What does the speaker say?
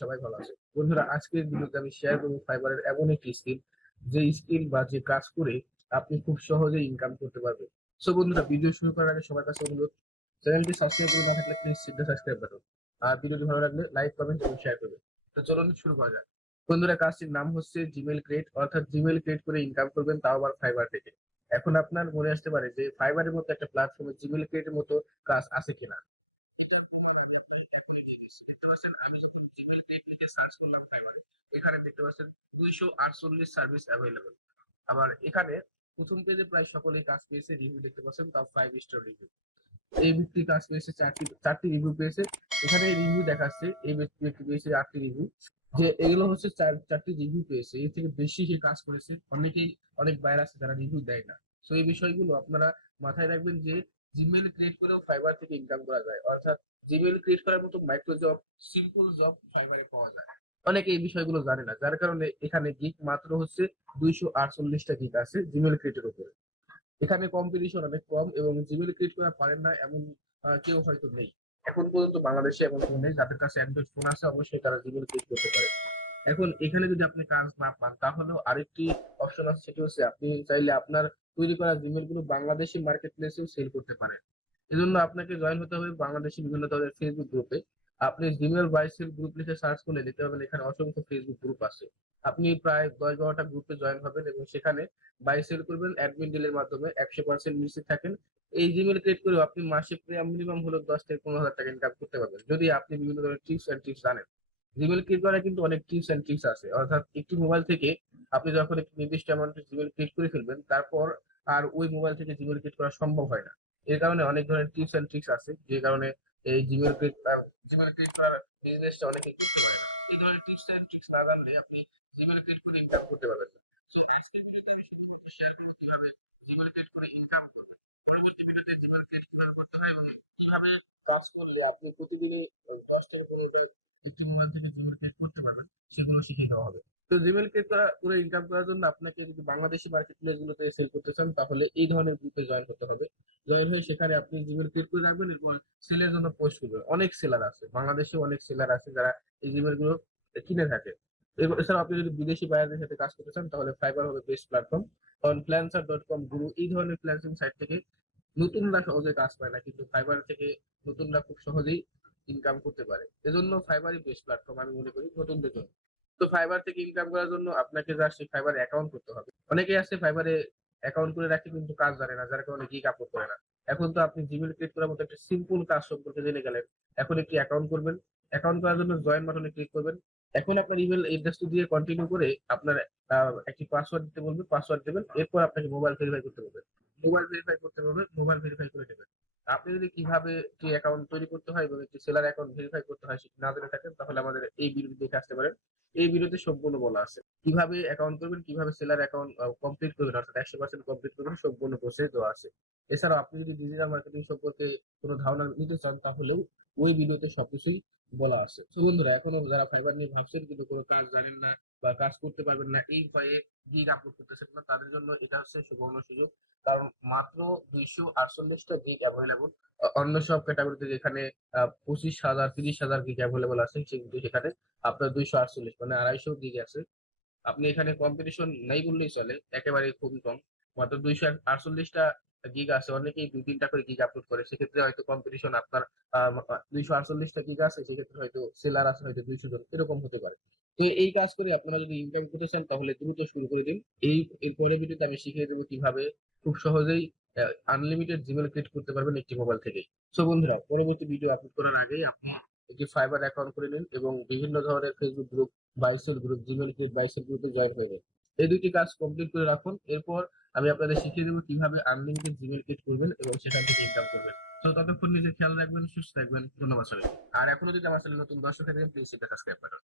সবাই ভালো আছে। বন্ধুরা, আজকের ভিডিওতে আমি শেয়ার করবো ফাইবারের এমন একটি স্কিল, যে স্কিল বা যে কাজ করে আপনি খুব সহজে ইনকাম করতে পারবেন। সো বন্ধুরা, ভিডিও শুরু করার আগে সবার কাছে অনুরোধ, চ্যানেলটি সাবস্ক্রাইব করে না থাকলে please hit the subscribe button. আর ভিডিওটি ভালো লাগলে লাইক, কমেন্ট এবং শেয়ার করবেন। তো চলুন শুরু করা যাক। বন্ধুরা, কাজটির নাম হচ্ছে জিমেল ক্রিয়েট, অর্থাৎ জিমেল ক্রিয়েট করে ইনকাম করবেন, তাও আবার ফাইবার থেকে। এখন আপনার মনে আসতে পারে যে ফাইবারের মতো একটা প্ল্যাটফর্মে জিমেল ক্রিয়েটের মতো কাজ আছে কিনা। সার্চ করলাম ফাইবারে, এখানে দেখতে পাচ্ছেন 248 সার্ভিস অ্যাভেলেবল। আবার এখানে প্রথম পেজে প্রায় সকলেই কাজ পেয়েছে, রিভিউ দেখতে পাচ্ছেন, তাও 5 স্টার রিভিউ। এই ব্যক্তি কাজ পেয়েছে চারটি রিভিউ পেয়েছে। এখানে রিভিউ দেখাচ্ছে এই ব্যক্তি পেয়েছে 8টি রিভিউ। যে এগুলো হচ্ছে চারটি রিভিউ পেয়েছে, এর থেকে বেশি সে কাজ করেছে। অনেকেই, অনেক বাইরে আছে যারা রিভিউ দেয় না। তো এই বিষয়গুলো আপনারা মাথায় রাখবেন যে জিমেল ক্রিয়েট করেও ফাইবার থেকে ইনকাম করা যায়, অর্থাৎ জিমেল ক্রিয়েট করার মতো মাইক্রো জব, সিম্পল জব ফাইবারে পাওয়া যায়। অনেকে এই বিষয়গুলো জানে না, যার কারণে এখানে গিগ মাত্র হচ্ছে 248টা গিগ আছে জিমেল ক্রিয়েটের উপরে। এখানে কম্পিটিশন অনেক কম এবং জিমেল ক্রিয়েট করা পারেন না এমন কেউ হয়তো নেই। এখন পর্যন্ত বাংলাদেশে এমন কেউ নেই যাদের কাছে অ্যান্ড্রয়েড ফোন আছে, অবশ্যই তারা জিমেল ক্রিয়েট করতে পারে। এখন এখানে যদি আপনি কাজ না পান, তাহলেও আরেকটি অপশন আছে, সেটি হচ্ছে আপনি চাইলে আপনার তৈরি করা জিমেল গুলো বাংলাদেশি মার্কেট প্লেসেও সেল করতে পারেন। এজন্য আপনাকে জয়েন হতে হবে বাংলাদেশি বিভিন্ন ধরনের ফেসবুক গ্রুপে। আপনি জিমেল বাইসেল গ্রুপ লিখে সার্চ করলে দেখতে পাবেন এখানে অসংখ্য ফেসবুক গ্রুপ আছে। আপনি প্রায় 10-12টা গ্রুপে জয়েন হবেন এবং সেখানে বাই সেল করবেন অ্যাডমিন ডিলের মাধ্যমে, 100% নিশ্চিত থাকেন। এই জিমেল ক্রিয়েট করে আপনি মাসে মিনিমাম হলো 10 থেকে 15 হাজার টাকা ইনকাম করতে পারবেন, যদি আপনি বিভিন্ন ধরনের টিপস এন্ড ট্রিক্স জানেন। জিমেল ক্রিয়েট করার কিন্তু অনেক টিপস এন্ড ট্রিক্স আছে, অর্থাৎ একটি মোবাইল থেকে আপনি যখন একটি নির্দিষ্ট অ্যামাউন্টের জিমেল ক্রিয়েট করে ফেলবেন, তারপর আর ওই মোবাইল থেকে জিমেল ক্রিয়েট করা সম্ভব হয় না। এর কারণে অনেক ধরনের টিপস এন্ড ট্রিক্স আছে, যে কারণে এই জিমেল ক্রিয়েট করার বিজনেসটা অনেকে করতে পারে না। এই ধরনের টিপস এন্ড ট্রিক্স না জানলে আপনি জিমেল ক্রিয়েট করে ইনকাম করতে পারবেন না। সো আজকের ভিডিওতে আমি শুধুমাত্র শেয়ার করব কিভাবে জিমেল ক্রিয়েট করে ইনকাম করবেন। পরবর্তী ভিডিওতে জিমেল ক্রিয়েট কিভাবে করতে হয় এবং কিভাবে কাজ করলে আপনি প্রতিদিনই 10 টাকা করে একটি মোবাইল থেকে জিমেল ক্রিয়েট করতে পারবেন, সেগুলো শিখিয়ে দেওয়া হবে। তো জিমেল ক্রিয়েট করে ইনকাম করার জন্য আপনাকে যদি বাংলাদেশি মার্কেট প্লেস গুলোতে সেল করতে চান, তাহলে এই ধরনের গ্রুপে জয়েন করতে হবে। জয়েন হয়ে সেখানে আপনি জিমেল ক্রিয়েট করে রাখবেন এবং সেলের জন্য পোস্ট করবেন। অনেক সেলার আছে বাংলাদেশে, অনেক সেলার আছে যারা এই জিমেল গুলো কিনে থাকে। এছাড়াও আপনি যদি বিদেশি বায়ারদের সাথে কাজ করতে চান, তাহলে ফাইবার হবে বেস্ট প্ল্যাটফর্ম। কারণ ফ্রিল্যান্সার.com, গুরু, এই ধরনের ফ্রিল্যান্সিং সাইট থেকে নতুনরা সহজে কাজ পায় না, কিন্তু ফাইবার থেকে নতুনরা খুব সহজেই ইনকাম করতে পারে। এজন্য ফাইবারই বেস্ট প্ল্যাটফর্ম আমি মনে করি নতুনদের জন্য। তো ফাইবার থেকে ইনকাম করার জন্য আপনাকে জাস্ট সেই ফাইবারে অ্যাকাউন্ট করতে হবে। অনেকেই আছে ফাইবারে অ্যাকাউন্ট করে রাখে কিন্তু কাজ জানে না, যার কারণে গিগ আপলোড করে না। এখন তো আপনি জিমেল ক্রিয়েট করার মতো একটা সিম্পল কাজ সম্পর্কে জেনে গেলেন। এখন একটি অ্যাকাউন্ট করবেন, অ্যাকাউন্ট করার জন্য জয়েন বাটনে ক্লিক করবেন। এখন আপনার ইমেল এড্রেসটি দিয়ে কন্টিনিউ করে আপনার একটি পাসওয়ার্ড দিতে বলবে, পাসওয়ার্ড দেবেন। এরপর আপনাকে মোবাইল ভেরিফাই করতে বলবে, মোবাইল ভেরিফাই করতে হবে, মোবাইল ভেরিফাই করে নেবেন। আপনি যদি কিভাবে একটি অ্যাকাউন্ট তৈরি করতে হয় এবং একটি সেলার অ্যাকাউন্ট ভেরিফাই করতে হয় সেটি না জেনে থাকেন, তাহলে আমাদের এই ভিডিওটি দেখে আসতে পারেন। এই ভিডিওতে সম্পূর্ণ বলা আছে কিভাবে অ্যাকাউন্ট করবেন, কিভাবে সেলার অ্যাকাউন্ট কমপ্লিট করবেন, অর্থাৎ 100% কমপ্লিট করবেন, সম্পূর্ণ প্রসেস দেওয়া আছে। এছাড়াও আপনি যদি ডিজিটাল মার্কেটিং সম্পর্কে কোনো ধারণা নিতে চান, তাহলেও ওই ভিডিওতে সবকিছুই বলা আছে। তো বন্ধুরা, এখনো যারা ফাইবার নিয়ে ভাবছেন কিন্তু কোনো কাজ জানেন না বা কাজ করতে পারবেন না, এই ভয়ে গিগ আপলোড করতেছেন না, তাদের জন্য এটা হচ্ছে সুবর্ণ সুযোগ। কারণ মাত্র 248টা গিগ অ্যাভেলেবল। অন্য সব ক্যাটাগরিতে যেখানে 25,000 30,000 গিগ অ্যাভেলেবল আছে, কিন্তু সেখানে আপনার 248 মানে 250 গিগ আছে। আপনি এখানে কম্পিটিশন নাই বললেই চলে, একেবারে খুবই কম। মাত্র 248টা গিগ আছে, অনেকেই 2-3টা করে গিগ আপলোড করে, সেক্ষেত্রে হয়তো কম্পিটিশন আপনার 248টা গিগ আছে, সেক্ষেত্রে হয়তো সেলার আছে হয়তো 200 জন, এরকম হতে পারে। তো এই কাজ করে আপনারা যদি ইনকাম করতে চান, তাহলে দ্রুত শুরু করে দিন। এর পরের ভিডিওতে আমি শিখিয়ে দেবো কিভাবে খুব সহজেই আনলিমিটেড জিমেল ক্রিয়েট করতে পারবেন একটি মোবাইল থেকেই। সো বন্ধুরা, পরবর্তী ভিডিও আপলোড করার আগেই আপনি একটি ফাইবার অ্যাকাউন্ট করে নিন এবং বিভিন্ন ধরনের Facebook group, বাইসেল group, Gmail group, বাইসেল গ্রুপে জয়েন হয়ে যান। এই দুইটি কাজ কমপ্লিট করে রাখুন। এরপর আমি আপনাদের শিখিয়ে দেবো কিভাবে আনলিমিটেড জিমেল ক্রিয়েট করবেন এবং সেখান থেকে ইনকাম করবেন। তো ততক্ষণ নিজের খেয়াল রাখবেন, সুস্থ থাকবেন। ধন্যবাদ সবাইকে। আর এখনো যদি আমার চ্যানেল নতুন দর্শক থাকেন, প্লিজ সেটা সাবস্ক্রাইব করুন।